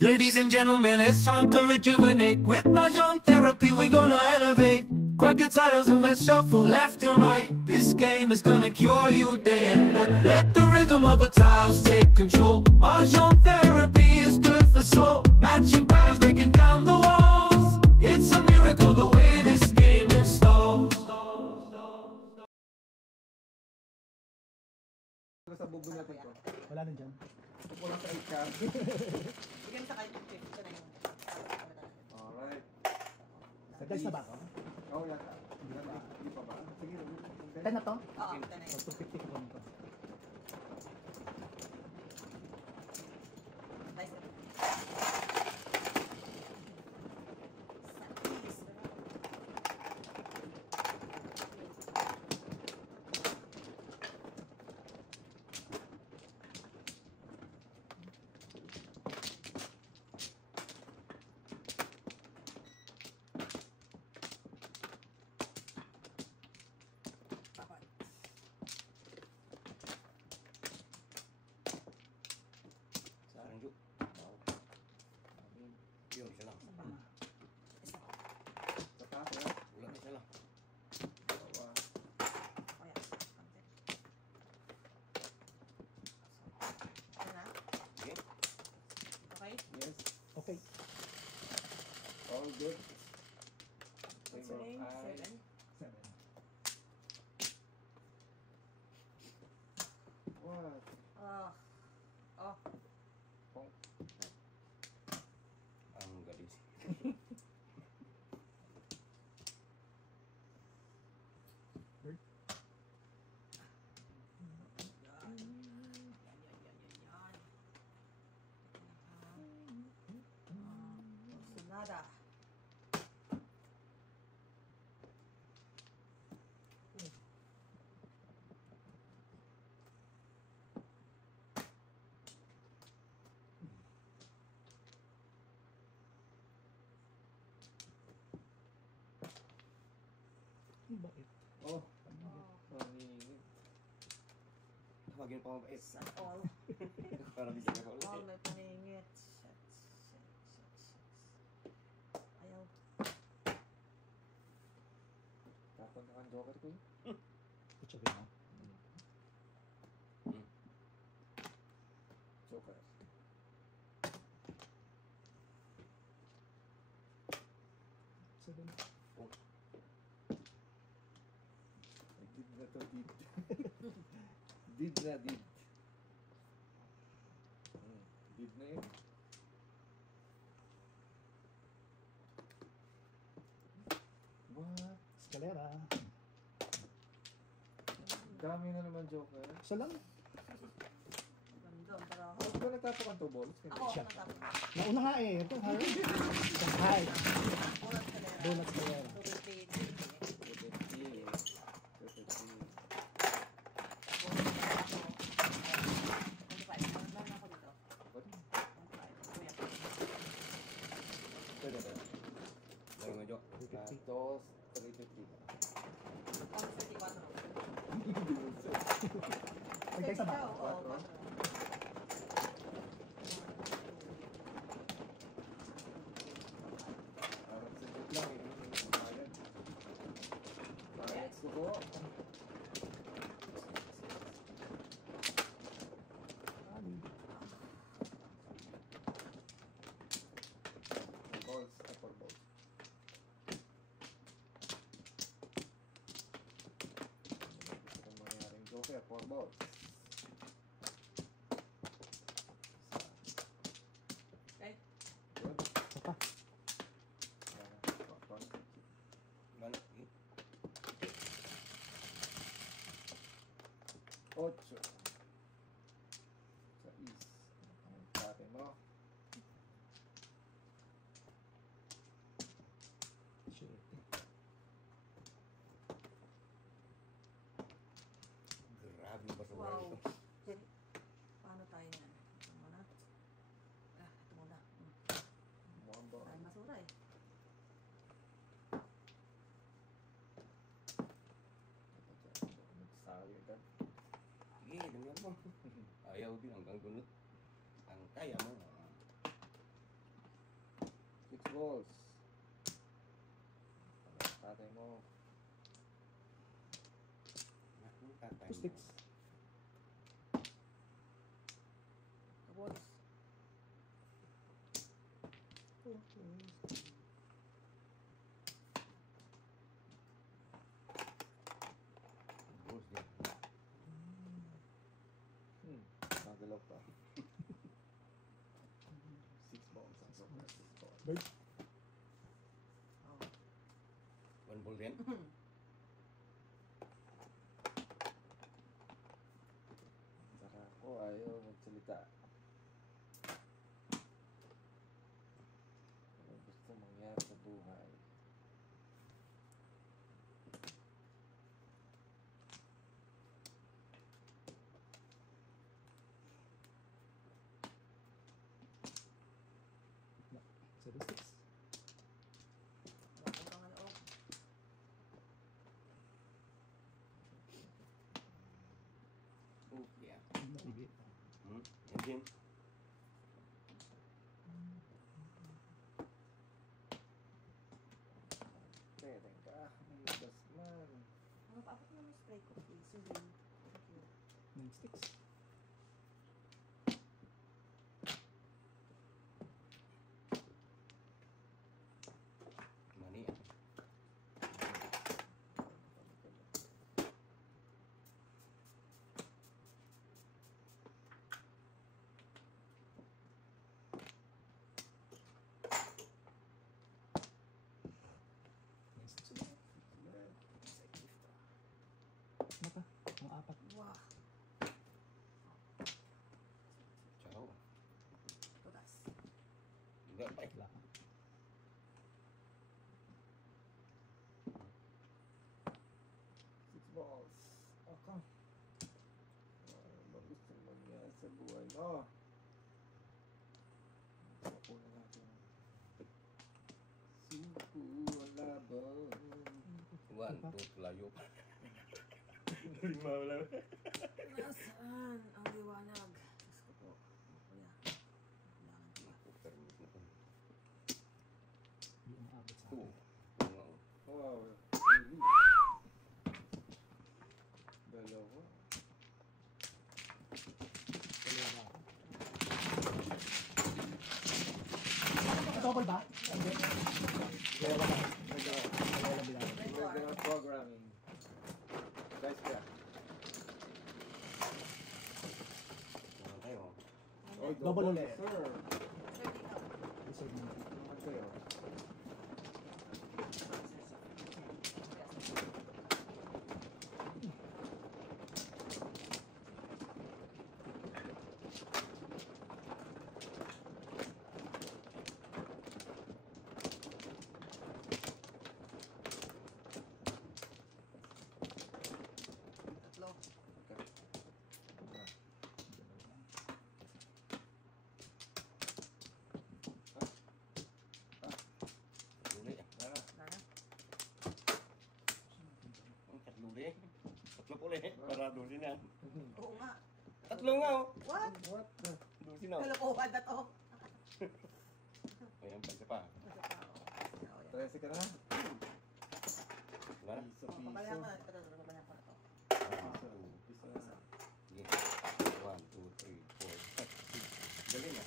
Ladies and gentlemen, it's time to rejuvenate. With Mahjong therapy, we're gonna elevate. Grab your titles and let's shuffle left and right. This game is gonna cure you day and night. Let the rhythm of the tiles take control. Mahjong therapy is good for soul. Matching patterns, breaking down the walls. It's a miracle the way this game installs. Sa bubo natin to. Wala na dyan. Ito lang sa 8 card. Bigyan sa kahit 50 na yung... Alright. Guys na ba ako? Oo, yata. Hindi pa ba? Sige. 10 na to? Oo, ito na yun. So, 250 ko nito. Nice. Sarang yun. Yun, isa lang. Sa taas, ha? Ulang isa lang. Dalawa. Ano na? Okay? Okay? Yes. Okay. All good. What's Single your name? eye. 7? 7. What? Oh. Oh. Oh. Ang galis. Nada. Bakit? Oh. Pangingit. Tawagin pa mabait. At all. Para di sila All kaulit. may paningit. Shit. Ayaw. Tapon na kang joker ko. Kutsa ba mo? Joker. Seven. Ay, did na to, did. Did na, did. Did na yun. What? Escalera. Dami na naman joker. So lang. Ganda. Para ako. Huwag ba natapok ang 2 balls? Ako. Siya. Natapos. Nauna nga eh. Ito, ha? Shanghai. Ulat ka na. Donut Escalera. Lagi mo, Jok. Dos, 350. May guys na ba? Parang sagot lang eh. Ayan. Let's go. Balls, 4 balls. Ito mangyaring joker, 4 balls. Okay. Good. Ito pa. Balik. 8. Sa is. Ang pate mo. Shit. Grabe yung basura Wow. ito. Paano tayo yan? Ito muna. Ito muna. Mukhang ba? Ay, masura eh. Nagsayo ka. Sige, ganyan mo. Ayaw din hanggang gunot. Ang kaya mo. balls. Tatay mo. Naku, tatay 2 mo. sticks. Balls. Balls din. Nagalaw pa. 6 balls. 6 balls. Bird. Oh. One ball din. Saka ako ayaw magsalita. Ano gusto mangyari sa buhay? No. 7 sticks. Wala ko ng loob. Oh, yeah. Natigit. Yan din. Teng ka. May man. Ano pa? Apat na may spray ko, please. Sige. Thank you. 9 sticks. Mani. Nine sticks ulit. Mata. Ang apat. Wow. Ciao. Tutas. Enggak, Pak. Wala. 6 balls. Ako. Ano ba gusto mangyari sa buhay mo? Ako na natin. Suko ang laban. One, two, layo. Lima wala. Nasaan ang liwanag? Diyos ko po. Kuya. Kailangan ko. Aku permit na po. Hindi umaabot sa Two. akin. Wow. Really? Dalawa. Dalawa. Double ba? Hindi. Dalawa lang. Dalawa lang bilang. Regular programming. Guys, kaya. Naman tayo. Oh, Double ulit. Sir. Sir, dito. Reserve mo. Naman kayo. Tatlo. Okay. Luli. Ah, Wala na. Ang tatlo din. Tatlo po ulit. Para dosin yan. Oo nga. Tatlo nga oh. What? what the? Dosin na. Kalokohan na to. Ay, ang pansa pa. Ito pa, oh. Oh, yan. 13 ka na? Wala na. Piso, Oh, papalayan ko piso. na. Ito, papalayan ko na to. Piso na. Sige. One, two, three, four, five, six. Dali na.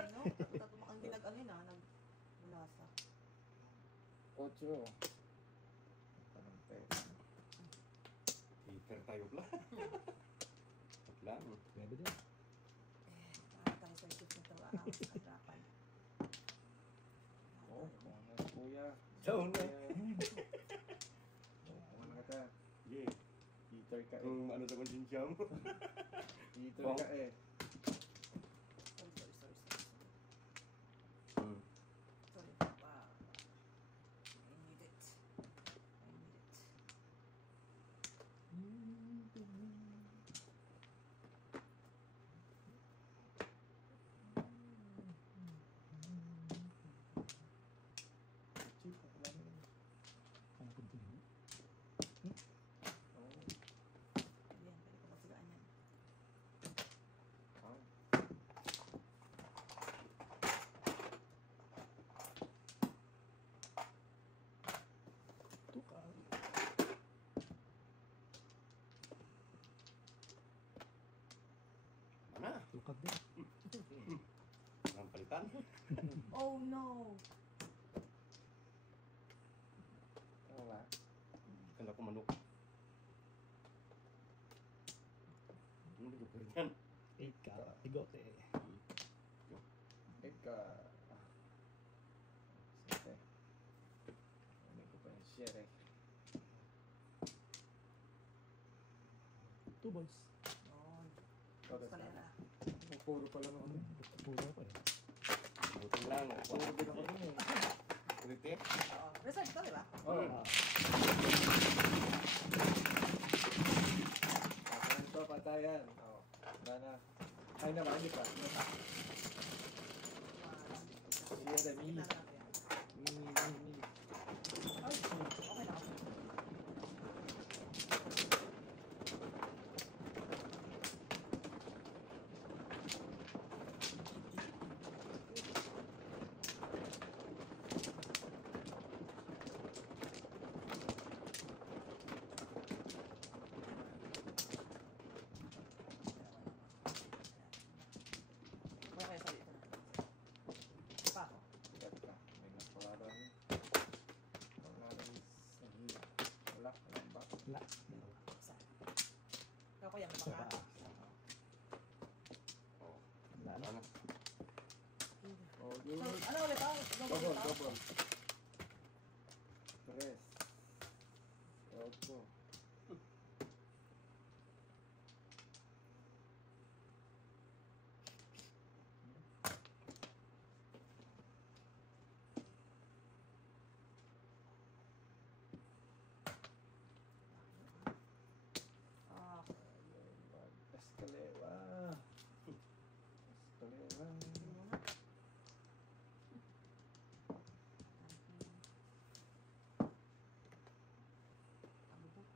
Ano? Tatlo ang ginag-ano yun ah. Nag-mulasa. 8. Parang pera. Hiper tayo pala. Lang. Pwede din. Para tayo sa isip nito. Sa harapan. Oh, ano kuya? So, na. Ano ka ta? Yeah. Heater ka eh. Kung ano sa konsensya mo. Heater ka eh. Sorry. Hmm. Sorry. Wow. I need it. I need it. Cheap, wala na yun. Ano kung din? Oh. Ayan, pwede ko masigaan yan. Tukad din. Ang palitan. Oh no! Ano ba? Kala ko manok. Hindi ko palitan. 8 ka. Igote. Ika. Sige. Hindi ko pa yung share eh. 2 balls. Yun. Ikaw, Eskalera. puro pala naman. Puro ako eh. Buti lang. Puro din ako dun eh. Ulit eh. Oo. Reserve to, di ba? Oh. Ah, Patayan to, patayan. Oh. Wala na. Ay naman, hindi pa. Hindi pa. Siya na, mini. Kita na natin yan. Mini. Ay, okay na ako. Wala kayo sa dito na. Pa ako. Sikat ka. May napalarang. Palarang sa hila. Wala. Walang ba? wala. Dalawa. Isa. Ikaw ko yan, Sa baka. paa. Oh. Wala na. Wala na. Oh, So, yun. ano ulit ako? Double, double. Tres. Ocho. Ah, Escalera. Escalera. hindi muna. Abubot.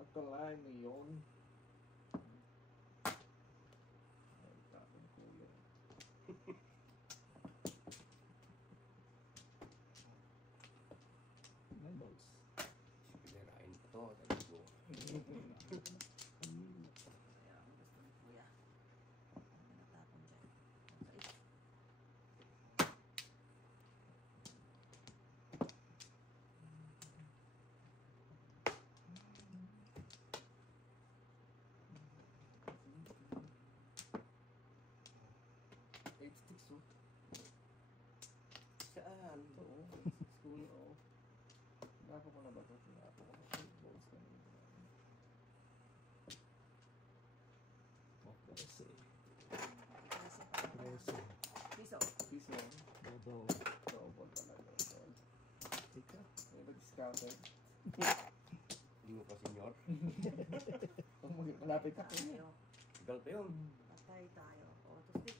Akalain mo yun. Ay, tapon kuya. 9 balls. Pilirain pa to. Sabi ko. Ayan, gusto ni Kuya. Ang natapon dyan. Okay. Eight sticks, oh. Saan? Oo. School, oo. Napo ko na ba ito? Napo ko na. Eight balls kanina. Oh, 13. Kasi pa. 13. Piso. Piece lang. Double. Double talaga. Double. Tika. May ba-discounted? Hindi mo pa senyor. Kung malapit ka. Tayo. Tagal pa yun. Patay tayo. Auto stick.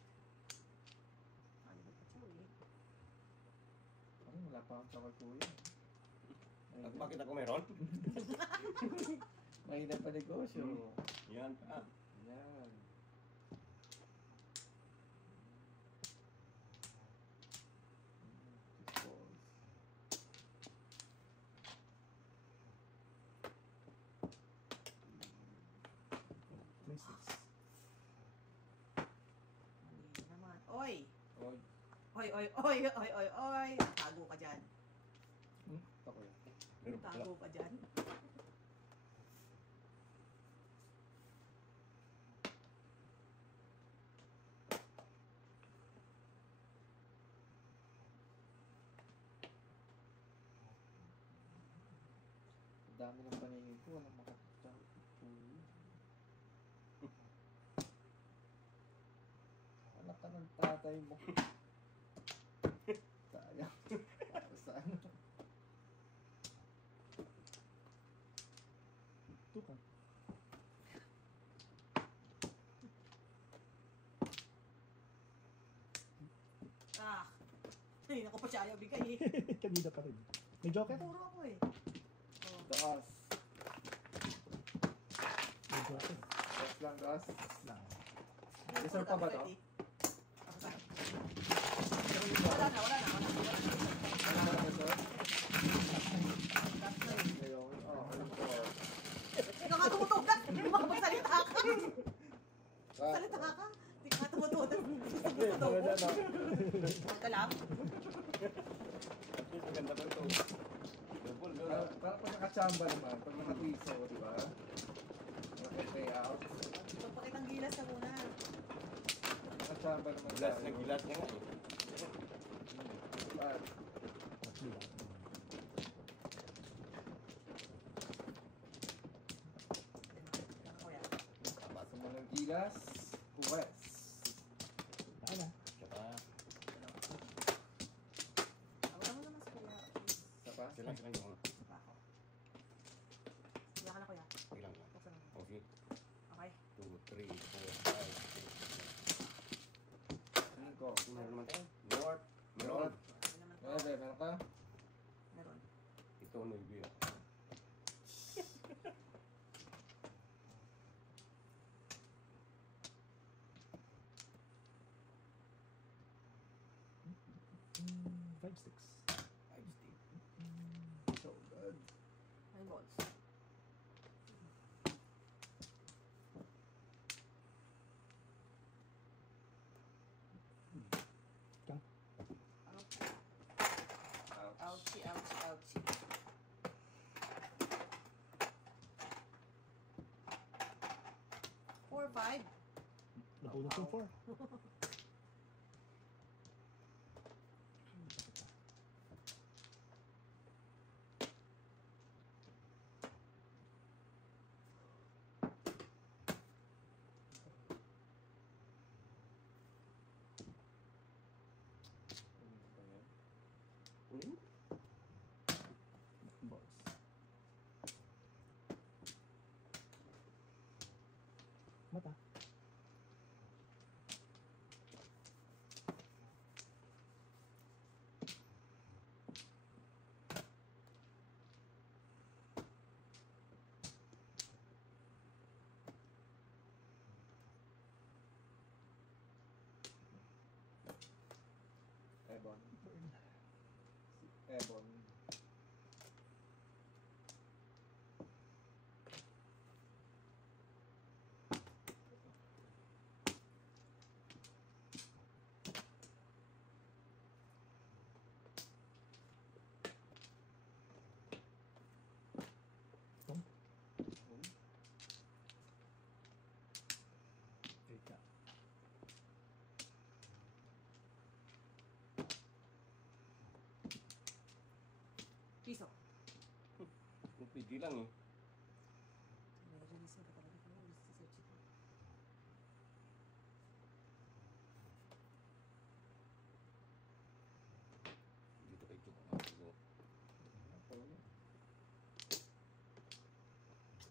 Ano ba ito eh? Ay, wala pa akong sakal kuya. At bakit ako meron? Mahina pa negosyo. Yan pa. Yan. Six balls. May 6. Mali naman. Oy! Oy. Oy, oy, oy, oy, oy, oy! Tago ka dyan. Ito kuya. Meron pala. Tago ka dyan. Ang dami ng paningin ko. Walang makakita. Uy. Anak ka ng tatay mo. Sayang. Para sa ano? Tuka. Ah! Ay, naku pa siya ayaw bigay eh. Kanina pa rin. May joker? Puro ako eh. Oh. Taas. May joker. Taas lang, taas. Lang. Reserve pa ba to? Ako saan? Wala na, wala na, wala na. Ano ba ito? That's right. Ngayon, alam ko. Ikaw nga tumutugak! Salita ka. Hindi ka tumutuwa. Gusto mo Hindi, sa tubo. maganda na. Huwag lang. At least maganda ba ito? Double doon. Parang pag nakachamba naman, pag nakatiso, di ba? Okay, out. Pagpakitang gilas na muna. Nakachamba naman Gilas na gilas niya nga eh. Ah, Kuya. basa mo ng gilas. Huwes. Sana. Tsaka Wala mo naman sa kuya. Isa pa? silang yung Ako. Kuya ka na kuya. ilang lang. Buksan mo. Okay. Okay. 2, 3, 4, 5, 6, 7. Cinco. Meron naman tayo. North. Meron. Ano naman to? Meron ka? Meron. Ito ano yung biya. Mm, 5-6. So good. 9 balls. Kang. Ouch. Ouchie, ouchie, ouchie. Four, five. Nabunot yung 4. Hmm? Balls. Mata. Ebon. Ebon. Ika. Piso. Yung PG lang eh. Medyo gising ka talaga. Kaya gusto sa chip. Dito kay Chuk.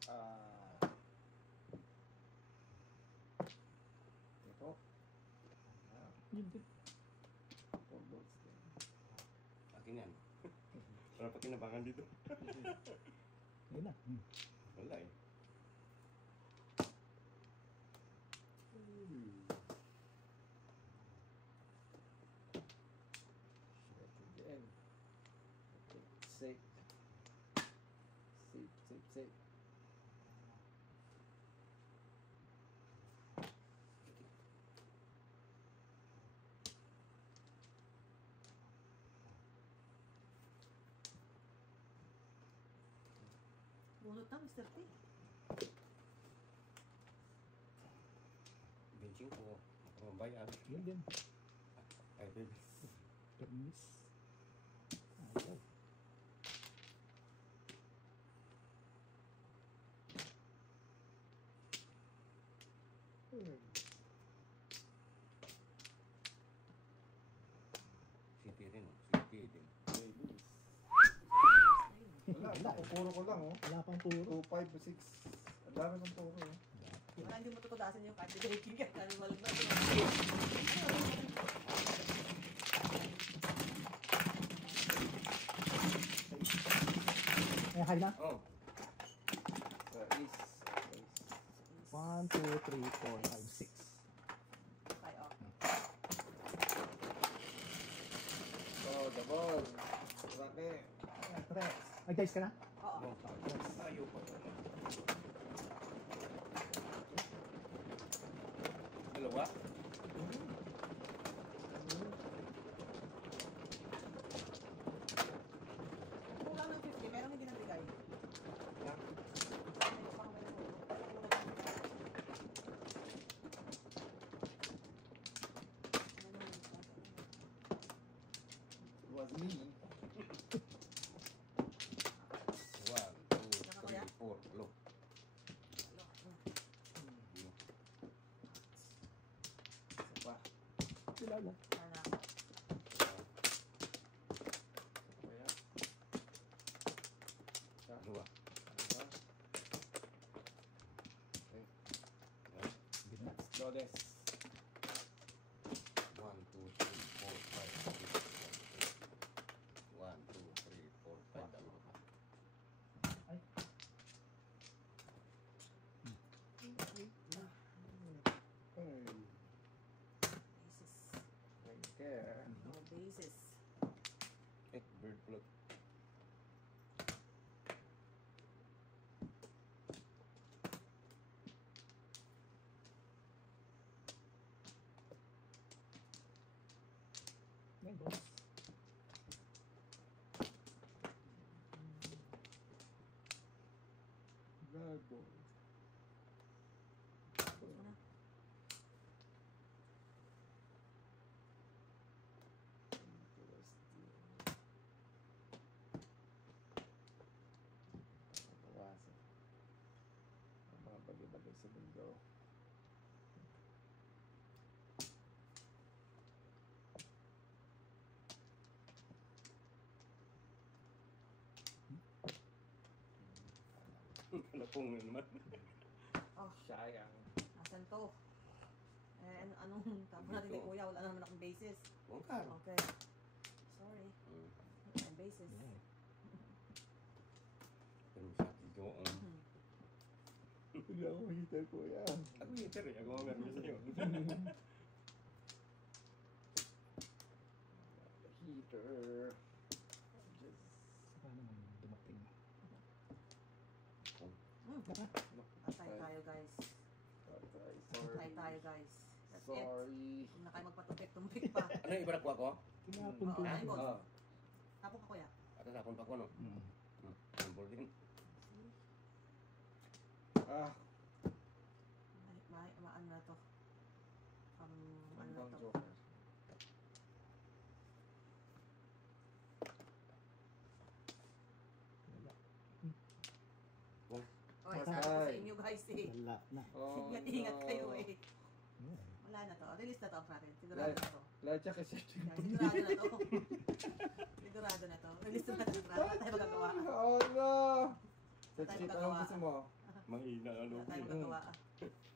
Ah. Ito. Ah, Yun din. 4 balls din. Akin yan. Wala pa kinabangan dito. Ayun na. Wala eh. Shit again. Okay, safe. Safe, safe, safe. Bunot na, Mr. T. Benching ko. Makambayad. Yun din. Ay, baby. Permis. Ayaw. City rin oh. City din. Babies. Wala, puro ko lang oh. Wala pang puro. 2, 5, 6. Ang dami ng puro oh. Wala, hindi mo tutudasan yung card breaking yan. Animal na. Ay, high na. Oh. Sa East. 1, 2, 3, 4, 5, 6. Okay, oh. Oh, the ball. Laki. Tres. Ay, guys ka na? Oo. Oh. Ayaw pa. dalawa. Kulang ng 50, pero hindi nabigay. It was me. 1, 2, 3, 4. Look. Isa pa. Sila na. Wala. Kaya. Isa. Dalawa. Isa. Okay. Gitna. Flawless. 1, 2, 3, 4, 5, 6, 7, 8. 1, 2, 3, 4, 5. Dalawa pa. Ay. Hey. Basis. Take care. No basis. Bird float. May boss. Bad boy. Tapos mo na. Bawasan. Ang mga bagay-bagay sa mundo. Kalapong na naman. Oh, Sayang. asan to? Anong tapo natin kay kuya? Wala naman akong basis. Bongkar. Okay. Sorry. Wala akong basis. Yeah. Pero sa akin ko, Hindi ako makita ko yan. ako heater eh. Ako ang gano'n sa'yo. Heater. Just... Saka naman dumating. Atay tayo guys. Sorry. Atay tayo guys. That's it. Sorry. Huwag na kayo magpatupik-tumpik pa. Ano yung iba nakuha ko? Tinapon ko Oo, na. ay, boss. Oo. Tapos ka kuya. At natapon pa ko, no? Sample din. Ah. Ano na to? Ano Ano na bang to? joker? Wala. Okay, sabi ko sa inyo guys eh. Wala na. Oh, Ingat-ingat no. kayo eh. Yeah. Wala na to. Release na to natin. Sigurado na to. Lahat kasi Guys, sigurado na to. Sigurado na to. Release na natin. Wala tayo magagawa. Oh no! Sa Tayo cheat, magagawa. anong gusto mo? Mahina ang Wala loob tayo niya. magagawa.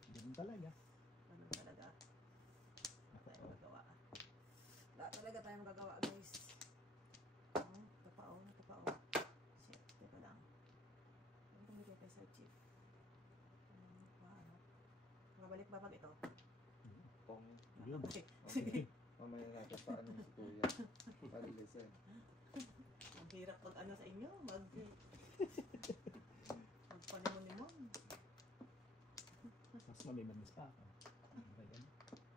Ganun talaga. Ganun talaga. Wala tayo magagawa. Wala talaga tayo magagawa guys. Oh, ito pa oh. Ito pa oh. Shit. Teka lang. Ano tumigay kay Sir Chief? Ano? Mabalik ba pag ito? Pong. Yun. Okay. Okay. Mamaya natin paano si Kuya. Palilisin. Ang hirap pag ano sa inyo. Magpanimon-nimon. Mas malimanis pa ako. Ano ba yan?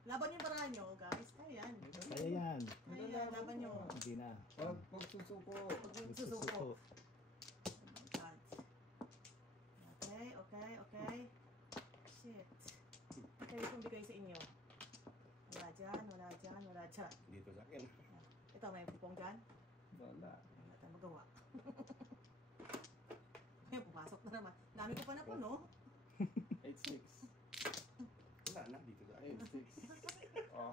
Laban yung paraan nyo, guys. Kaya yan. Kaya yan. Kaya yan, laban nyo. Hindi na. Huwag susuko. Huwag yung susuko. God. Okay, okay, okay. Shit. Kaya kung bigay sa inyo. Wala dyan, wala dyan, wala dyan. Dito sa akin. Ito, may pupong dyan. Wala. Wala tayong magawa. Ngayon, pumasok na naman. Dami ko pa na po, no? 8-6. Wala na, dito sa akin. 8-6. Oh.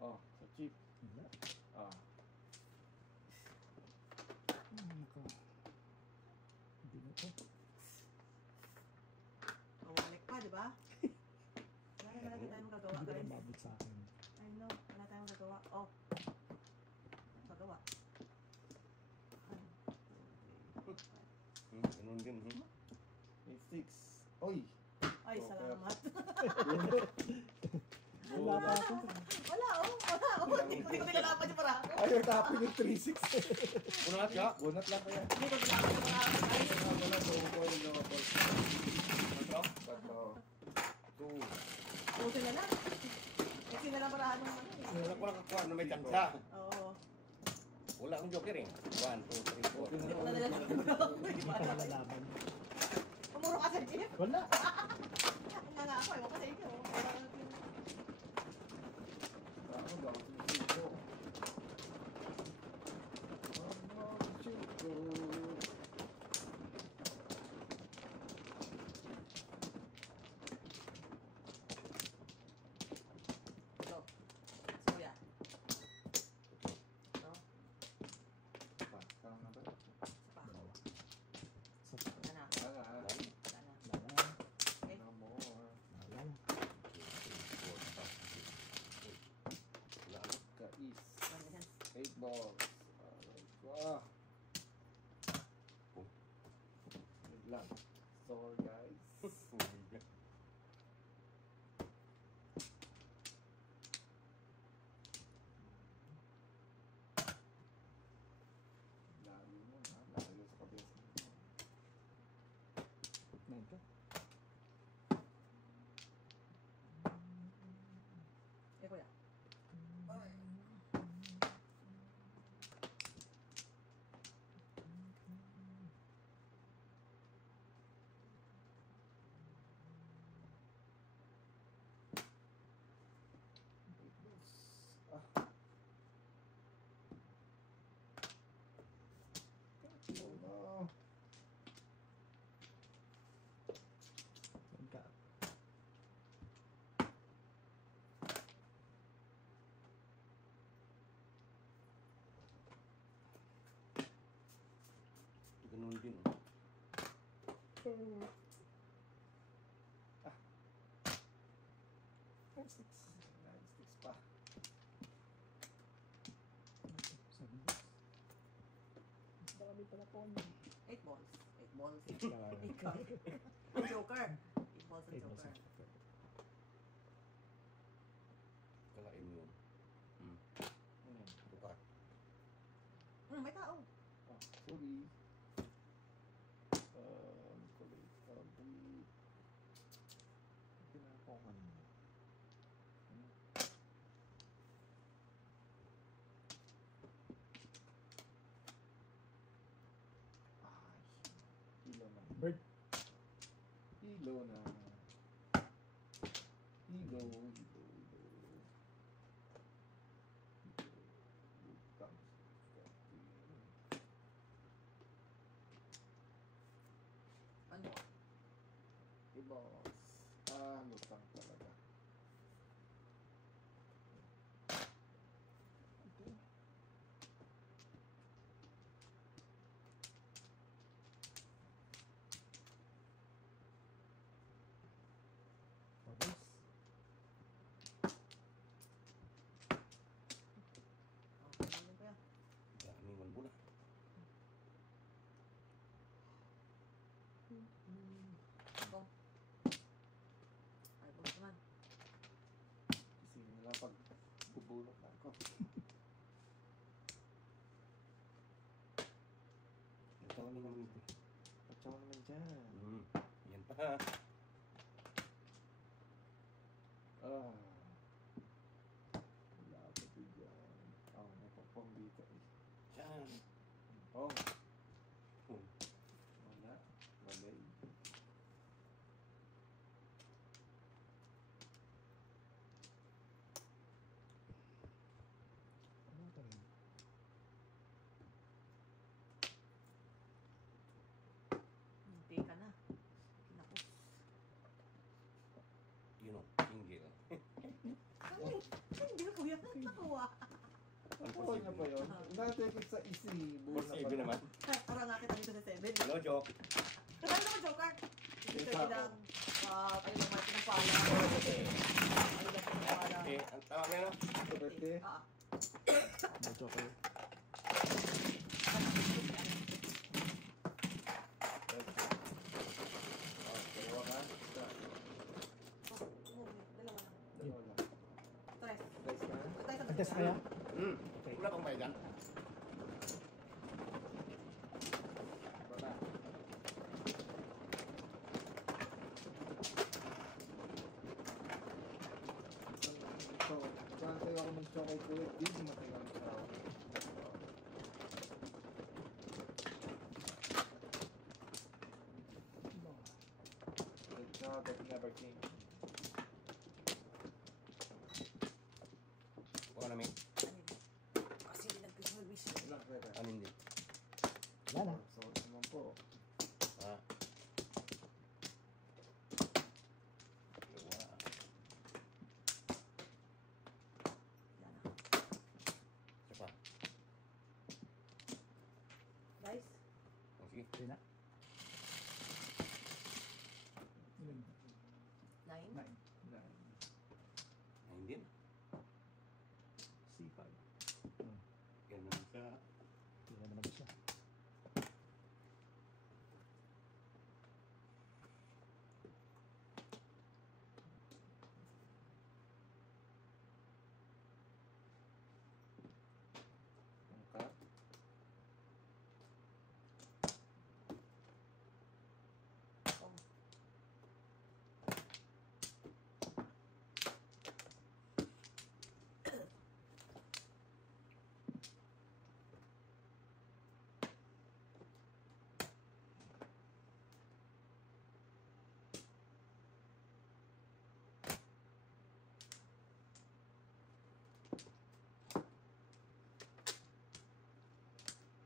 Oh, sa cheap. Wala. Ah. Nako. Hindi na to. Kawalik pa, di ba? Wala na tayong magagawa, Hindi na guys. mabot sa akin. I know, wala tayong magagawa. Oh. Magawa. Ganun din. 8-6. Oy! Ay, salamat. Wala pa ako. Wala, oh. Wala, oh. Hindi ko nilalapan yung parako. Ayaw tapin yung 3-6. Unat ka? Bunot lang kaya. Hindi ko nilalapan yung parako. Ay, Wala na, so, 4 Ano? Tatlo. 2. puso na lang. Kasi na lang parahan ng ano eh. Wala ko nakakuha na may tsansa. Oo. Wala akong joker eh. 1, 2, 3, 4. Hindi ko na nila Lalaban. Pumuro ka sa jeep. Wala. Nga nga ako, ewan ko sa inyo. Ako daw, sisiko. Ito. Suya. Ito. Tama ba? Sapa. Sa Sana. Tama. Sana. laban. Okay. No more. Laban. Kais. One hands. 8 balls. Alright. Wow. Good luck. Sorry guys. Layo mo ha. Layo sa kabila. Nine ka. Eh, kuya. Oh no. Nine ka. Ganun din. Six. Nine sticks pa. 7 balls. Dami pala po. 8 balls. 8 balls. Kaya. Ikaw. Joker. 8 balls and 8 balls. joker. Kalain mo yun. Buka. May tao. Oh, sorry. Kulit. Pinakongan mo. Hilo na. Bird. Hilo na. Hilo. Ano? Ibos. Lutang talaga. Bubbles. Okay, ano pa yan? Dami man muna. Ito. Ay, balls naman. Kasi nila pag bubulot na ako. Ito naman. Patsaw naman dyan. Yan pa. Wala pa dyan. Napapong dito eh. Yan. Oh. Hmm. Wala. Malay. Ano pa rin? Hindi ka na. Naku. Yun o. Hinggil. Hindi ka kuya. Nakuha. Ano na ba yun? Natin sa easy. Boss Ebi naman. Parang nga kita dito sa 7. Hello, joke. Kasama naman joker. Hindi ka Isa bilang kayo naman pinapala. Okay. Ay, lang pinapala. Okay, ang tawag na no? Birthday. No joker. Dalawa ka? Isa. Dalawa. Dalawa lang. Tres. Guys na? Antes kaya? Wala pang bayad yan. Wala. So, nag-answer ako ng chocolate ulit. Hindi matagal ang tawag. The job that never came. Huwag na, may. Kasi hindi nag-wish. Wala, pwede. Ano hindi? Yan na. So, naman po. Ah. Dalawa. Yan na. Isa pa. Guys, Oh, sige. Yan na. Yun. 9. Nine. Ayun din. C5. Ganun sa... Hindi na naman siya. Angkat. Oh.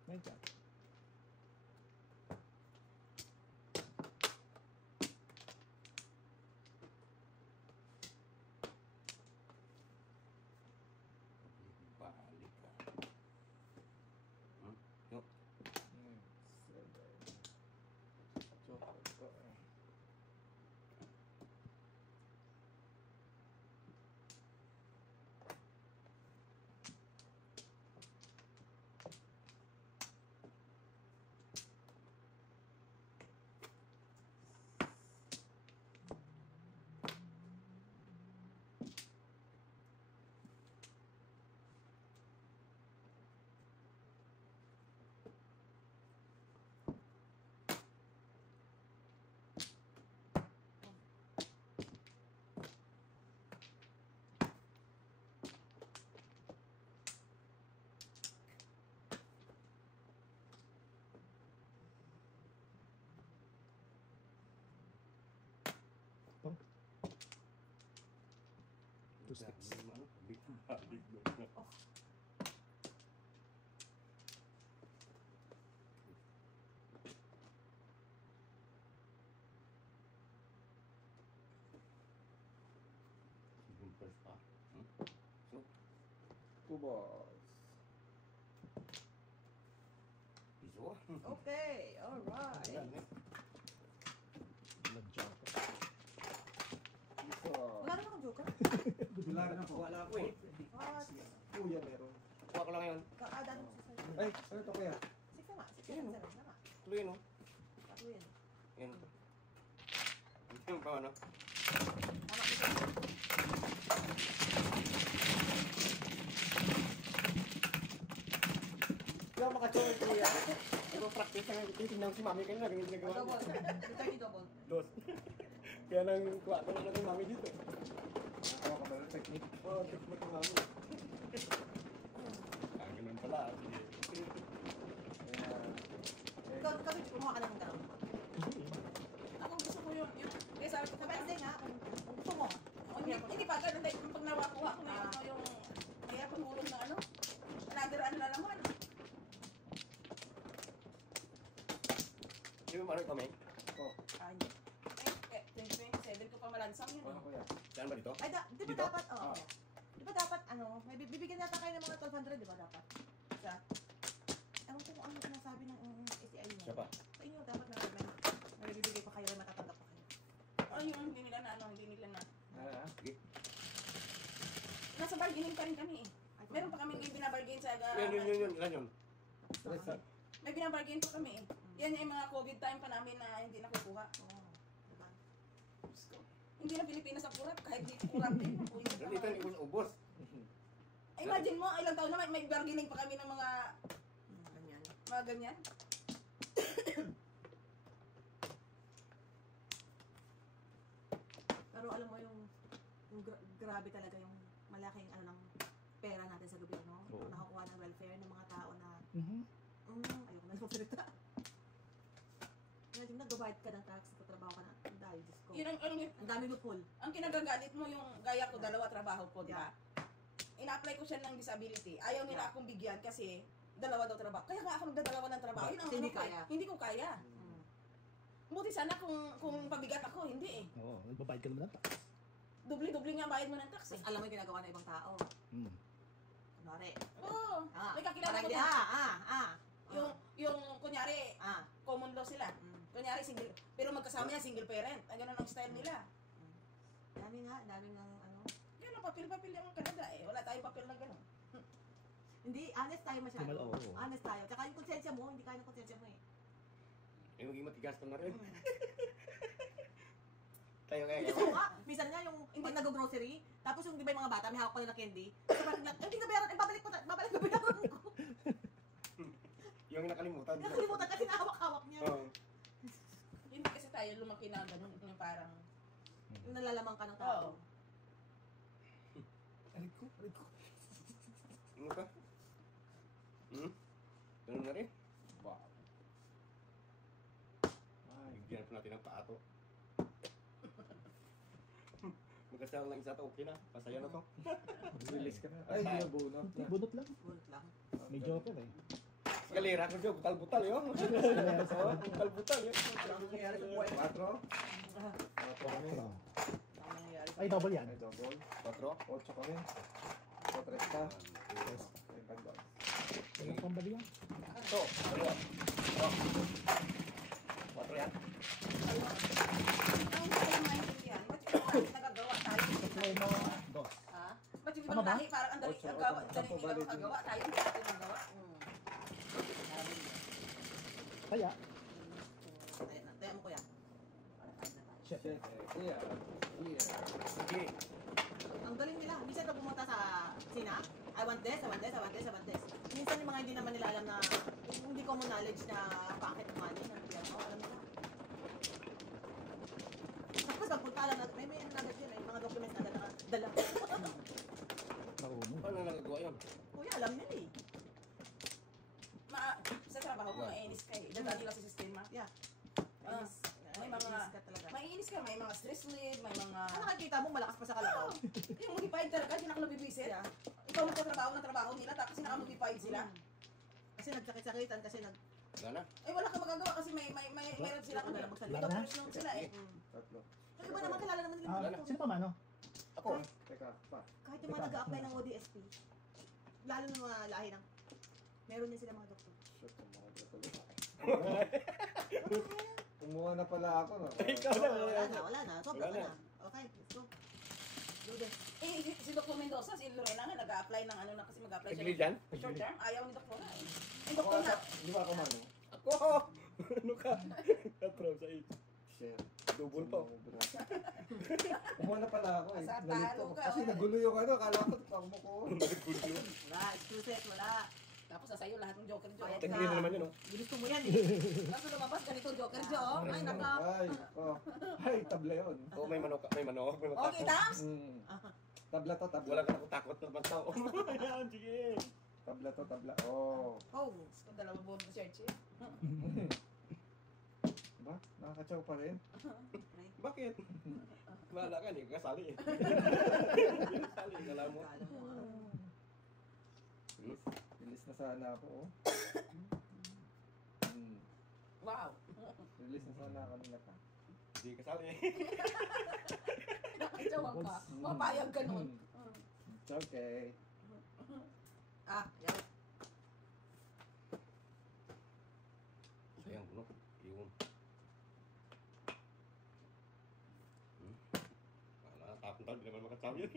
Nine chat. Balik ka. Yuk. Seven. Chocolate ko eh. Two sticks. Ano? Balik mo. Yung first part. So, Two balls. piso. Okay, alright. Ayan eh. Nag-jump. Isa. Wala naman akong joker. Wala na po. Wala ko eh. What? Kuya meron. Kuha ko lang yun. Kaadaan mo sa sa'yo. Ay, ano to kuya? 6 na nga. 6 na nga. Tama. Tuloy no? Tato yun. Yan. Yung pa ano? Tama. Hindi ako makachoy kuya. Nag-practice na nga. Titignan ko si mami kanina. Ganyan ginagawa ko. Double. Return ni double. Dos. Kaya nang kuha ko lang natin mami dito. Nakawa ka ba ng technique? Oh, tikman ko mami. Ah, ganun pala. Sige. Ayan. Ikaw kasi kumuha ka lang ng gano'n. Ako gusto ko yung kaya sabi ko Sa Wednesday nga, kung gusto mo. hindi pa ganun dahil pag nawakuha ko na yung kaya pangulong na ano, another ano na naman. Di ba marami kami? Oh, Ay, 2027 ko pa malansang yun. ano kuya? Saan ba dito? Ay, di ba Dito? dapat, oo. Di ba dapat, ano, may bibigyan nata kayo ng mga 1,200, di ba dapat? Sa, Ewan ko kung ano sinasabi ng STI mo. Siya pa. Sa inyo, dapat may bibigay pa kayo, may matatanggap pa kayo. oh, yung hindi nila na ano, hindi nila na. Sige. Nasa bargaining pa rin kami eh. Meron pa kami binabargain sa Yun. Ilan yun? may binabargain pa kami eh. Yan yung mga COVID time pa namin na hindi nakukuha. Oo. Diba? Diyos ko. Hindi na Pilipinas ang kurap, kahit dito kurap din. Dito hindi ko ubos. Imagine mo, ilang taon na may bargaining pa kami ng mga Ganyan. ganyan. Pero alam mo yung grabe talaga yung malaking ano ng pera natin sa gobyerno. Oo. Nakukuha ng welfare ng mga tao na ayoko na magsalita. Ngayon, nag-provide ka ng tax, nagtatrabaho ka na. Ang dahil, Diyos ko. Yun Ang dami mo full. ang kinagagalit mo yung gaya ko, dalawa trabaho ko, di ba? Ina-apply ko siya ng disability. Ayaw nila akong bigyan kasi dalawa daw trabaho. Kaya nga ako nagdadalawa ng trabaho. Yun ang Hindi ano ko eh. kaya. Hindi ko kaya. Buti sana kung pabigat ako, hindi eh. Oo, nagbabayad ka naman ng tax. Doble-doble nga bayad mo ng tax eh. Alam mo yung ginagawa ng ibang tao. Kunwari. Oo. May kakilala parang ko hindi, na. Yung kunyari, common law sila. Kunyari single, pero magkasama yan, single parent. Ganun ang style nila. Dami nga ano. Yan ang papel-papel yung Canada eh. Wala tayong papel na gano'n. Hindi, honest tayo masyado. Oo. Honest tayo. Tsaka yung konsensya mo, hindi kaya ng konsensya mo eh. Eh, maging matigas pa na rin. Tayo kaya. Gusto nga, minsan nga yung pag nag-grocery, tapos yung di ba yung mga bata, may hawak pa nila candy. So parang hindi na bayaran, babalik na bayaran ko. Yung nakalimutan. Nakalimutan kasi nahawak-hawak niya. Oo. Hindi kasi tayo lumaki na gano'n. Yung parang, Yung nalalamang ka ng tao. Aray ko. Ano ka? Ganun na rin? Wow. Ay, bigyan pa natin ng paato. Magkasal lang isa to, okay na. Pasaya na to. Release ka na. Ay, hindi na bunot na. Bunot lang. Bulot lang. May joker eh. Galera ko siya, butal-butal yun. Oo, butal-butal yun. Ano nangyayari sa buhay? 4? 4 kami. Ano? Ang nangyayari. Ay, double yan. Ay, double. 4. 8 kami. 4 resta. Ay, pagod. Ano pang bali yan? Ito, dalawa. 4 yan. ang hindi ko maintindihan. Ba't yung lahi nagagawa tayo? Play mo, dos. Ha? Ba't yung Tama ibang ba? lahi parang ang dali Ocho, nagawa, ocho. dali Sampo nila balik magagawa, tayo hindi natin magawa. Kaya, Tayo mo kuya. shit. Shit, kuya. Sige. Ang galing nila. Minsan pag pumunta sa Sina, I want this, I want this, I want this, I want this. Minsan yung mga hindi naman nila alam na, yung hindi common knowledge na pocket money ng gobyerno, alam nila. Tapos pagpunta alam natin, may agad yun, may mga documents na agad nakadala. Nauno. Paano nagagawa yun? Kuya, alam nila eh. Sa trabaho ko, mainis ka eh. Dadali lang sa sistema. Yeah. Ah, may mga, Inis ka talaga. mainis ka, may mga stress leave, may mga... Ano nakikita mo, malakas pa sa kalabaw. Yung modified talaga, hindi na ako nabibisit. Yeah. Ikaw magtatrabaho ng trabaho nila, tapos naka-modified sila. Kasi nagsakit-sakitan, kasi nag... Wala na. Eh wala kang magagawa kasi meron sila kung may Wala na? doctors note sila eh. Tatlo. Yung iba naman, kilala naman nila. Ah, sino pa mano? Ako. Teka, pa. Kahit yung mga nag-a-apply ng ODSP, lalo ng mga lahi ng... Meron din sila mga doktor. Shit, kumuha na pala. Kumuha na pala ako, no? Ikaw na. Wala na. Sobra ka na. Okay, let's go. Do this. Eh, si Dr. Mendoza, si Lorena nga nag-a-apply ng ano na kasi mag-a-apply Agree dyan? Short term, ayaw ni Dr. na eh. Yung Ako Dr. na, Di ba ako mano? Ako! Ano ka? Katro sa 8. Shit. Double to. Kumuha na pala ako eh. Sa Nalito. talo ka, Kasi oh. nagulo yung ano, kala ko pagmuko. Wala, exclusive, wala. tapos nasa iyo lahat ng Joker Jo. Bayad Tingnan na naman yun, oh. Ginusto mo yan eh. Tapos lumabas ganito Joker Jo. Ay, naka. Ay, oh. Ay, tabla yun. Oo, may manok, may manok, may Okay, matakot. Tams? Tabla to, tabla. Wala ka takot na naman tao. Ayan, sige. Tabla to, tabla. Oh. Oh. Kung dalawa buong research eh. Diba? Nakakatsaw pa rin. Bakit? Wala ka, hindi ka kasali eh. Kasali, alam mo. Kala mo. Release na sana ako, oh. Wow. Release na sana ako nila pa. Hindi kasali eh. Nakakitsawag ka. Mapayag ka nun. It's okay. Ah, yan. Sayang, no? Iyon. Wala, tapon tayo, hindi naman makasabi yun.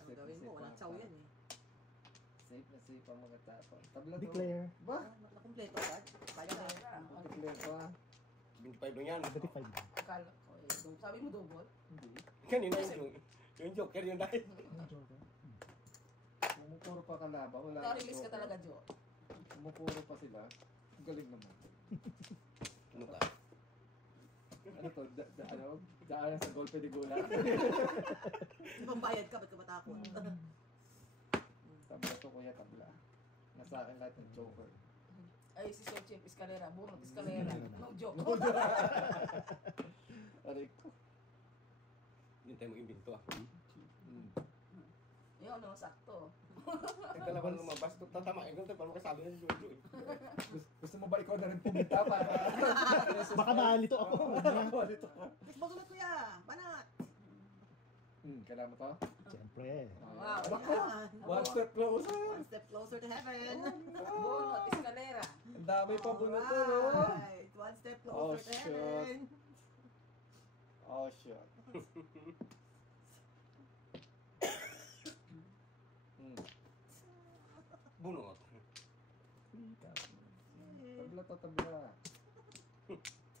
Ang gawin mo, walang chow yan eh. Safe na safe ang mga tapon. Tabla to. Declare. Ba? Nakumpleto agad. Kaya ka. Declare pa. 25 lang yan. 35. Akala ko eh. Sabi mo double? Hindi. Kanina yung joker yun dahil. Ano joker? Pumupuro pa kalaban. Wala. Na-release ka talaga Jo. Pumupuro pa sila. Ang galing naman. Ano ka? Ano to? Daanan sa golpe de gula. Ibang Bayad ka, ba't ka matakot? Tabla to kuya, tabla. Nasa akin lahat ng joker. Ay, si Sochip Escalera, bunot Escalera. No joke. Aray ko. Hindi tayo mag-imbento ah. Yun, no, sakto. Teka naman lumabas. Tatamain ko tayo para makasabi na si Jojo eh. Gusto mo ba ikaw na rin pumunta para... Baka naalito ako. Naalito ka. Magulat kuya, banat! Kailangan mo to? Siyempre. Wow. Ako! One step closer! One step closer to heaven. Bunot Escalera. Ang dami pa bunot to, no? Alright, one step Oh, closer to shit. heaven. Oh, shit. Bunot. Tabla to, tabla.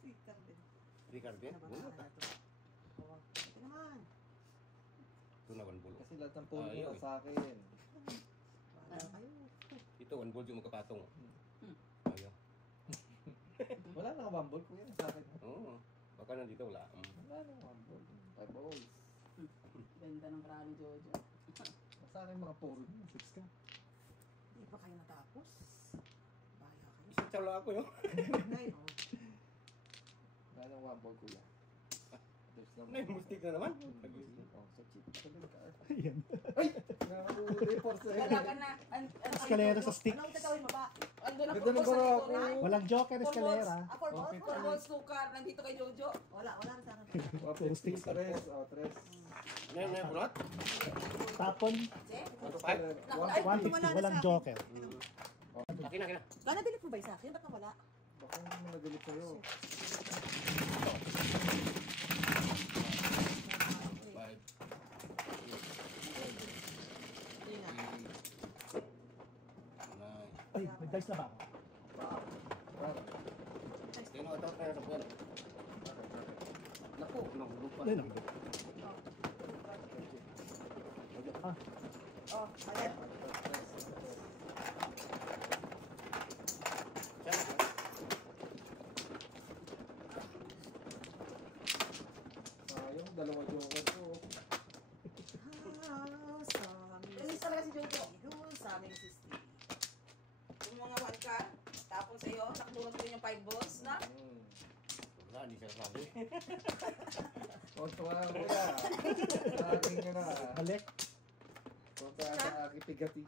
Twitter din. Ricardo yan. Bunot Nababasa ah. na to. Oo. Ito naman. Ito na 1 ball. Kasi lahat ng puro Ayaw, sa akin. Bahala kayo. Ito 1 ball yung magkapatong. Ayaw. Wala nang bambol kuya sa akin. Oo. Baka nandito wala. Wala nang bambol. 5 balls. Ganda ng krano, Jojo. Sa akin mga puro. 6 ka. Hindi pa kayo natapos. Bahala kayo. Isang chow lang ako yun. Ay, oh. Wala nang bambol kuya. There's no Nay, mustik na naman. Oh, sa chip. Sabi ka. Ayan. Ay! Nakakuli for Kailangan na. Escalera sa stick. Anong tatawin mo ba? Ando na Ganda ng po sa baro dito na. Walang joker, escalera. Four balls? Okay. Four Four balls? balls, sukar. Nandito kay Jojo. Wala na sa akin. Okay, sticks. Tres. Oh, tres. Ano yung bunot? Tapon. Che? 1 to 5? 150. Walang joker. Akin na, akin na. Gana delete mo ba yung sa akin? Ba't nawala? Baka hindi mo nagalit sa'yo. 5. Hindi nga. 9. Ay, may dice na ba ako? Bravo. Sino ito? Kaya sa buwan. Naku, nahulog pa. Ay, naku. Ah, Oh, ayan. Sayang, dalawa joker ko. Sa amin. Release talaga si Jojo. Sa amin si Steve. Yung mga 1 ka, tapon sa'yo, nakatulog ko yung 5 balls na. Wala, hindi siya sabi. Kontra kuya. Sa akin ka na. balik. Kontra sa aking pigati.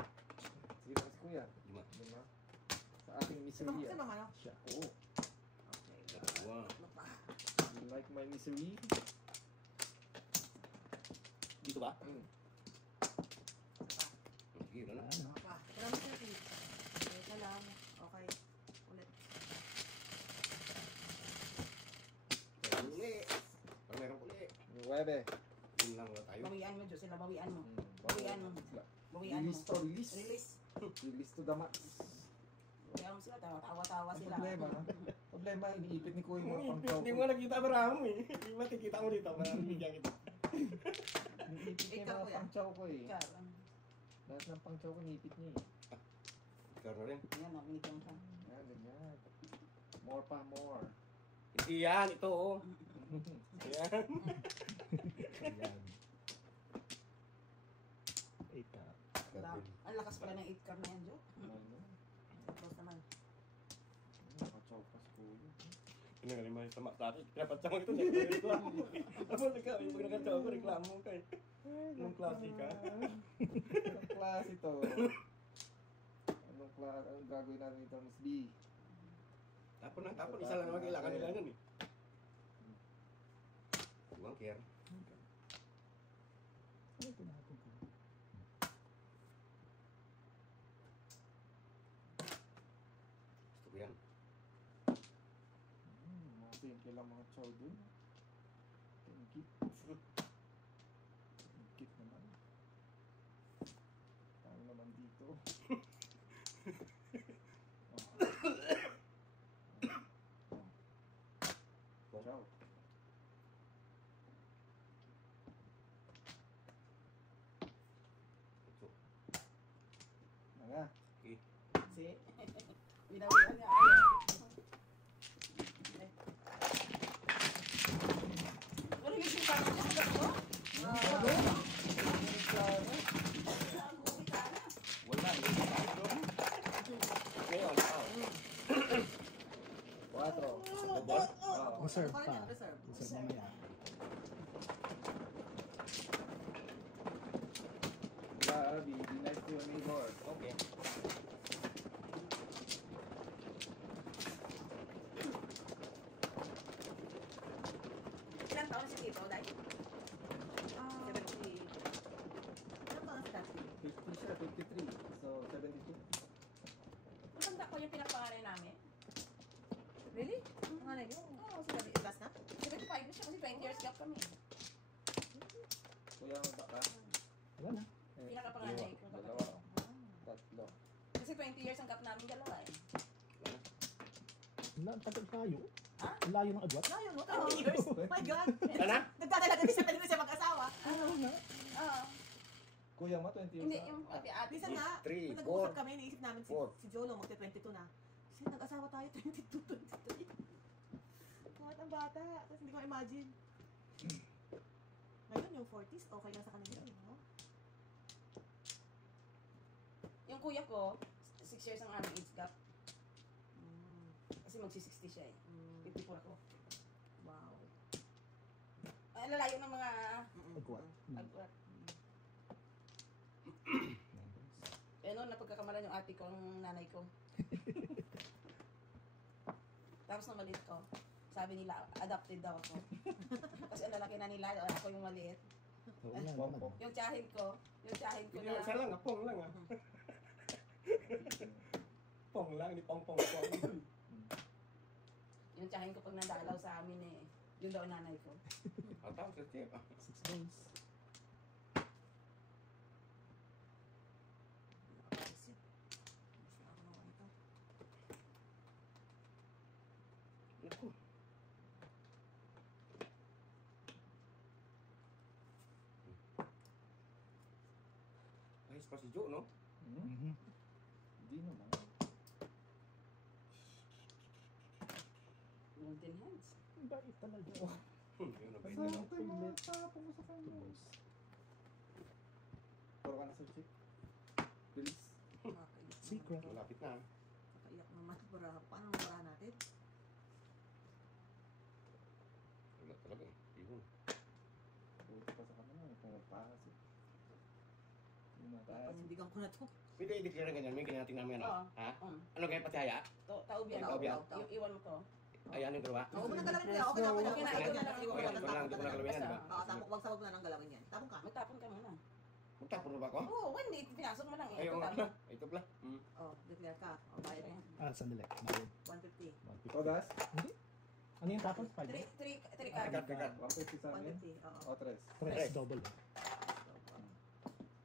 Sige na si kuya. 5. Diba? Sa aking misery. Sino naman, ano? Siya. Oo. Okay. Dalawa. You like my misery? Dito ba? Pa. Sige, wala na. Ano? Pa. Salamat sa Steve. Teka lang. Okay. Ulit. Kaya uli. Pag meron uli. 9. Yun lang wala tayo. Bawian mo, Diyos. Sila bawian mo. Bawian mo. Bawian mo. Release to release. Release. Release to the max. Kaya mo sila, tawa-tawa Ang sila. problema, iniipit ni Kuya yung mga pang-chow. Hindi mo nakita marami eh. Hindi mo nakikita mo dito. Marami bigyan kita. Iniipit niya yung Ikaw, mga kuya. pang-chow ko eh. Ikaw, Lahat ng pang-chow ko, iniipit niya eh. Ikaw na rin. yan o, binigyan ka. Yan, ganyan. More pa, more. Hindi yan. Ito oh. Ayan. Ayan. 8 ka. Ang lakas pala ng 8 card na yan, Jo. Ano? Close naman. Naka-chow pa sa Kuya. Pinagaling sa akin. Dapat sa mga ito. Hindi ko reklamo. Ako ikaw. Pag nagkatawa ko, reklamo mo kay. Anong klase ka? Anong klase to? Anong gagawin natin dito, Miss B? Tapon na, tapon. Isa lang naman kailangan nila nun eh. Huwag care. Ano ito natin ko? Gusto ko yan. Mga simple lang mga chow dun. Tengkit. Tengkit naman. Tayo naman dito. Chow. Ito. Nga. Okay. Si, binawian niya. Ayaw. Ano yung parang niya? Ano? Reserve Ano pa rin pa. yan? Reserve. Reserve mamaya. Grabe, be nice to your neighbor. Okay. Ilang taon si Tito, Day? Ah, 70. ano ba ang stats? 50 siya, 53. So, 72. Matanda ko yung pinakapangalan namin. Really? Ang ano yun? Oo, Last na? 75 na siya kasi 20 years gap kami. Kuya, baka. Wala na. Pinakapanganay ko. Dalawa. Tatlo. Kasi 20 years ang gap namin dalawa eh. Wala, tagal tayo. Ha? Ang layo ng agwat. Layo, no? 20 years. Oh my God. Sana? Nagdadalaga din siya, pwede siya mag-asawa. Oo. Kuya mo, 20 years Hindi, na? yung ate-ate. Minsan nga, Three, kung nag-uusap four. kami, naisip namin si Jolo, magte-22 na. Kasi nag-asawa tayo, 22, 23. Kumat ang bata. Tapos hindi ko imagine. Ngayon, yung 40s, okay lang sa kanila. No? Yung kuya ko, 6 years ang aming age gap. Kasi magsi-60 siya eh. 54 ako. Wow. Ay, lalayo ng mga Agwat. agwat. Eh noon, napagkakamalan yung ate ko, ang nanay ko. Tapos nung maliit ko, sabi nila, adopted daw ako. Kasi ang lalaki na nila, ako yung maliit. Oo, wala naman. Yung tsahin ko Hindi, na, isa lang, pong lang ah. Pong lang, hindi pong. yung tsahin ko pag nandalaw sa amin eh, yun daw ang nanay ko. Ang tawag sa chef. 6 days. Nakakalis yun. Gusto na ako ng ganito. Naku. Ayos pa si Joe, no? Hmm? Hindi naman. Golden hands. Ang bait talaga. Yun na ba Ay, yun? ito yung mga tapong mo sa Two kanya. balls. Puro ka na sa chick. Bilis. Nakakaiyak Secret. naman. Malapit na. Nakakaiyak naman. Paano mabarahan natin? Wala talaga eh. Yun. Buti pa sa kanila. Pumapahas eh. Pumapahas. Panindigan ko na to. Pwede i-declare na ganyan, may ganyan natin namin ano? Oo. Ha? Um, Ano ganyan patihaya? Taubyan. Taubyan. Iwan mo to. Ayan yung dalawa. Oo, mo nang galawin niya. Okay na, okay na. Okay na, Okay okay na. na. Sige, Okay, wag wag lang, di ko na galawin yan, di ba? Oo, tapos wag sabog na nang galawin yan. Tapon ka. Magtapon ka muna. Magtapon na ba ako? Oo, hindi. Pinasok mo lang eh. Ayaw nga. Tapon. Ito pala. Oh, declare ka. Oh, bayad yan. Ah, sandali. Bayad. 150. 150. Todas? Hindi. Ano yung tapos? 5 Three Agad, card. agad. 150 sa amin. 150. Oo. O, tres. Press double.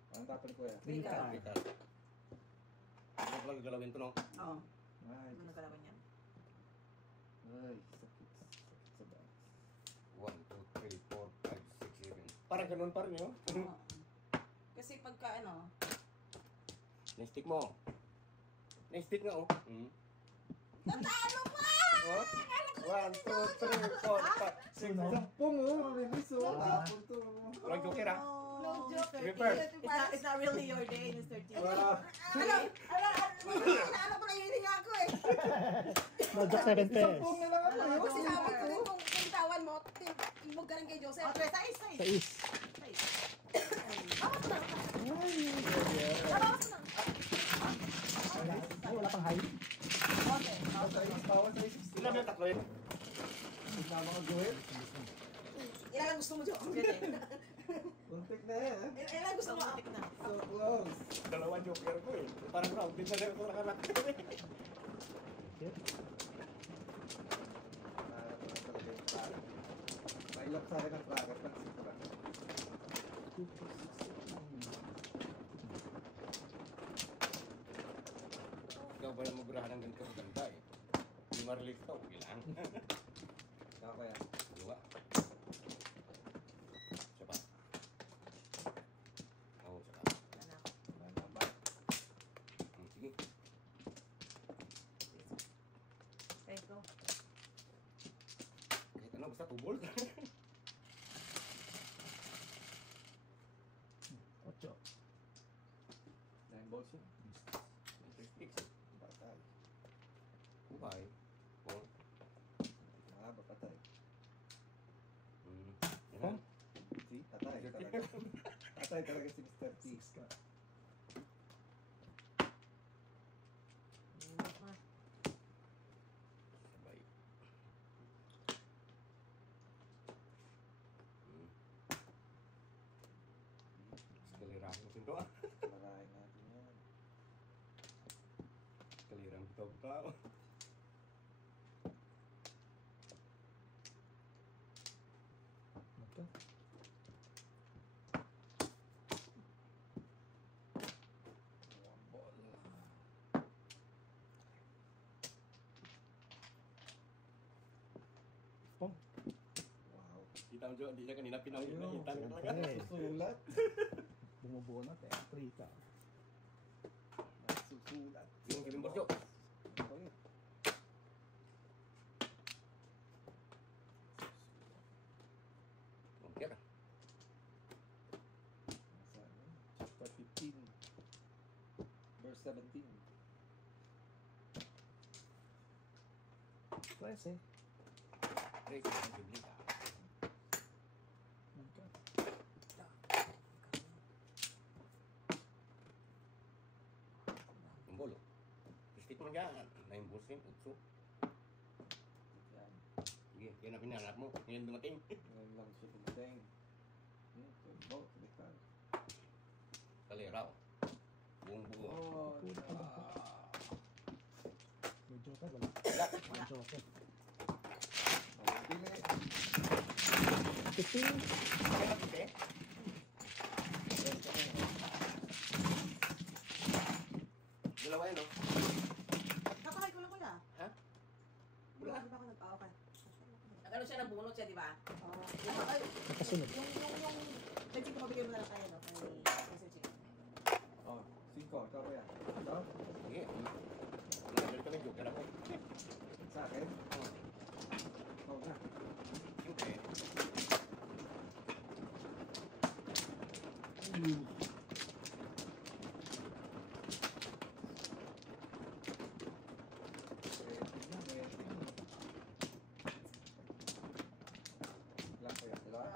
Anong tapon ko yan? Three card. Ika. Ano pala gagalawin to, no? Oo. Ay, Ano nang galawin yan? ay, sakit. Sakit sa back. 1, 2, 3, 4, 5, 6, 7. Parang ganun pa rin yun. Oo. Kasi pagka ano, Na-stick mo. Na-stick nga, oh. natalo pa! Oh. 1, 2, 3, 4, 5, 6, Sampung, oh, release, oh. Ah. Tapon to. Walang joker, ah. No joke. Reverse. It's not really your day, Mr. T. Ah, Ano pa kayo niya ako eh. No, just 7 pairs. sampung na lang ako. Alam mo, Kasi sabi ko rin kung tawan mo, ibog ka rin kay Oh, Joseph. tres, sais. 6. Bawas na. Ay, wala pang high. Okay. Bawal sa 60. Ilan yung tatlo yun? Tignan mga guhit. Ilan ang gusto mo, Jo? Untik na yan. Ilan gusto mo? Automatic na. So close. Dalawa joker ko eh. Parang round din na rin ako nakalaki. Mailap sa akin ang tracker. Pansin ko lang. 2, 4, 6, 7. Ikaw ba yung magurahan ng ganito? Ganda eh. Hindi marilis to. Okay lang. Ako yan. Dalawa. Isa pa. Oo, isa pa. Wala na ba? Sige. Okay, go. Kahit ano, basta tubol. 8. 9 balls yun. Six. Patay. Bye. Four. Mahaba patay. Tatay talaga si Mr. T. Six ka. Hirap na. Sabay. Kalirahan natin to ah. Marahin natin yan. Kalirang tao. Ito. One ball. Pong. Wow. Kita mo dyan, hindi niya kanina pinawin na Ayun. hitan ko talaga. Siyempre. Susulat. Bumubuo na. Kaya 3 ka. Susulat. Yung Kevin Borjo. Okay. Okay ka. Nasaan yun? Chapter 15. Verse 17. 13. Break ang biblika. Ito. Yung bolo. Biscuit mo dyan. Naimbusin, utso. Yan. Sige, yan ang pinanap mo. Ngayon dumating. Ngayon lang siya dumating. Tumaw, tumikan. Kaliraw. Buong buo. Oh, May joker wala. May joker. Bili. 15. Kaya natin eh. Dalawa yan oh. Kakakay ko lang kuya. Ha? Wala. Di ba ako nag-okay? Nag-ano siya, nagbunot siya, di ba? Oo. Ay, Kasunod. yung Bensin ko mabigay mo na lang tayo, no? Kay Mr. Chick. Oh, 5. Ikaw kuya. Ito? Sige. Nagdali kami joker ako. Sa akin? Oh, Ikaw na. siyempre. Rating na, rating. Lang kuya. Dalawa?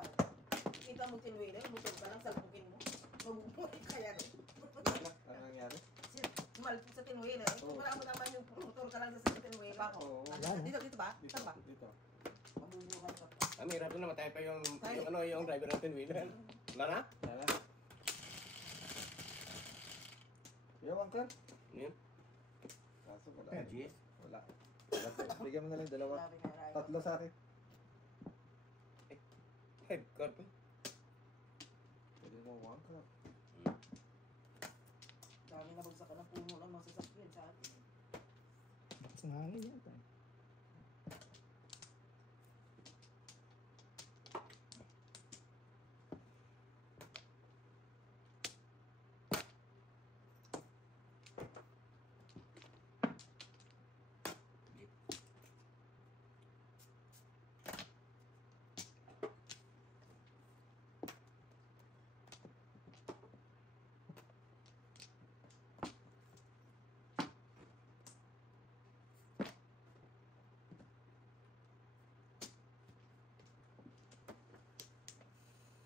kita mo tinwila, butol ka lang, salpukin mo. Mabubuhay kaya rin. Ano nangyari? Malpot sa tinwila. Oo. Wala mo naman yung motor ka lang sa tinwila. Oo. Dito ba? Dito, Saan ba? dito. Mabubuhay ka. Kami hirap na namatay pa yung driver natin, Wheeler. Wala na? Lala. Yo, Angker. Yun. Kaso wala. Yes. Wala. Bigyan mo na lang dalawa. Sabi nga, Ryan. 3 sa akin. Headcourt. Pwede mo 1 ka. Dami na bagsak ka ng puno ng mga sasakyan sa atin. Lakas ng hangin yata.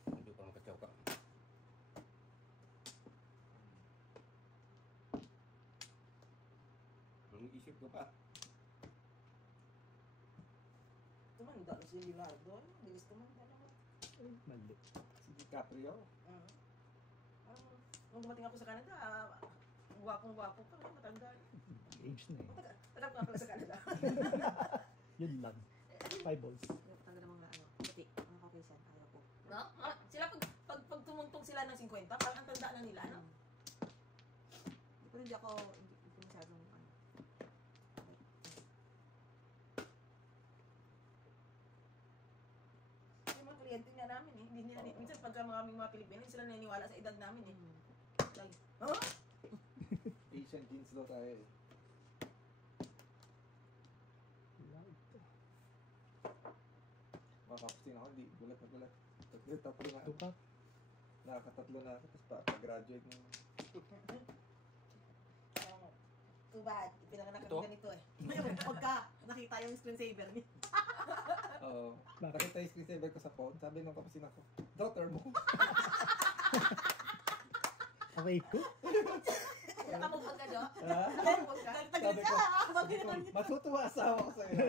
Hindi pa makatsaw ka. Ang isip ko pa. Tumanda na si Leonardo. Bilis tumanda naman. Ay, mali. Si DiCaprio. Nung dumating ako sa Canada, gwapong-gwapo pa. Matanda. Age na eh. Tagal ko nga pala sa Canada. Yun lang. 5 balls. Ayaw ko talaga namang ano, puti. Ang Caucasian, ayaw ko. No? Sila pag tumuntong sila ng 50, parang ang tanda na nila, no? Pero hindi ako masyadong ano. Yung mga kliyente nga namin eh. Hindi nila, minsan pagka mga Pilipino, hindi sila naniniwala sa edad namin eh. Like, huh? Asian jeans daw tayo eh. Right. Makapasin ako, di. Gulat na gulat. Tatlo na. 2 ka. Nakakatatlo na ako. Tapos pag-graduate ng... Too bad. Pinanganak Ito? kami ganito eh. Ngayon, pagka nakita yung screensaver niya. Oo. Bakit? Nakita yung screensaver ko sa phone. Sabi nung kapasin ako, daughter mo. Aray ko. Nakamupag ka, Jo? Ha? Nakamupag ka? Sabi ko, matutuwa asawa ko sa'yo.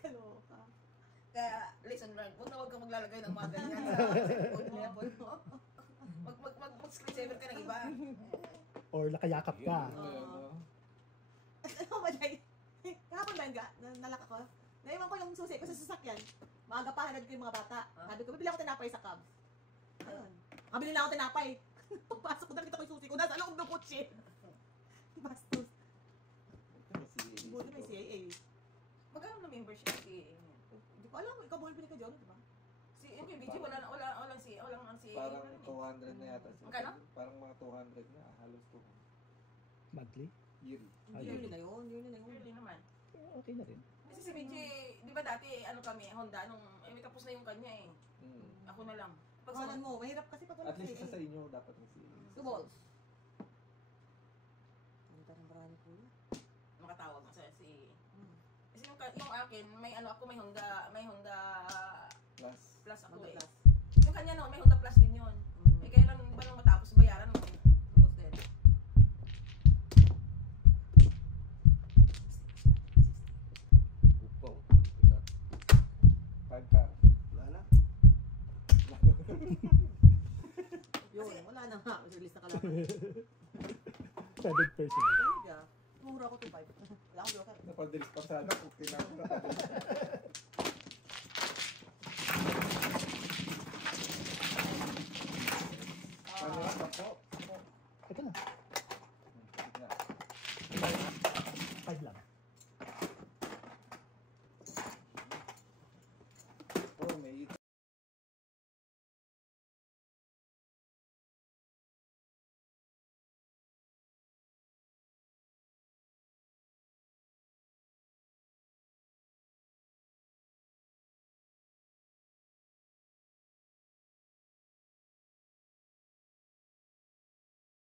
Kaloka. Kaya, lesson learned. Huwag kang maglalagay ng mga ganyan sa cellphone mo. Mag-screensaver ka ng iba. Or nakayakap ka. Ano ba, Jay? Kahapon ba nalak ako? Naiwan ko yung susi ko sa sasakyan. Maaga pa, hanad ko yung mga bata. Sabi ko, bibili ako tinapay sa cab. Ayun. Kabili na ako tinapay. Pagpasok ko, nakita ko yung susi ko. Nasa loob ng kotse. Bastos. Buti may CAA. Magkano na membership si Hindi ko alam, ikaw bumibili ka dyan, di ba? si MKBG, walang si Parang 200 na yata. Magkano? Parang mga 200 na. Halos 200. Monthly? Yearly. Hindi yun na yun, yun na yun. Yearly naman. Okay na rin. Kasi si BJ, di ba dati ano kami, Honda, nung may tapos na yung kanya eh. Ako na lang. Pagsalan mo, mahirap kasi pag At walang least isa sa CAA. inyo dapat may CAA. 2 balls. Ang tarang marami po yun. Makatawag kasi kasi yung akin, may ano ako, may Honda Plus. Plus ako Honda eh. Plus. Yung kanya no, may Honda Plus din yun. Eh kaya lang ba nung matapos bayaran mo, tapos din. Upong. Diba? 5 car. Wala na. Yun, wala na nga. Release na kalaban. 7%. Talaga. Mura ko 2.5. Wala akong blocker. Napadilis pa sana kung tinapos na.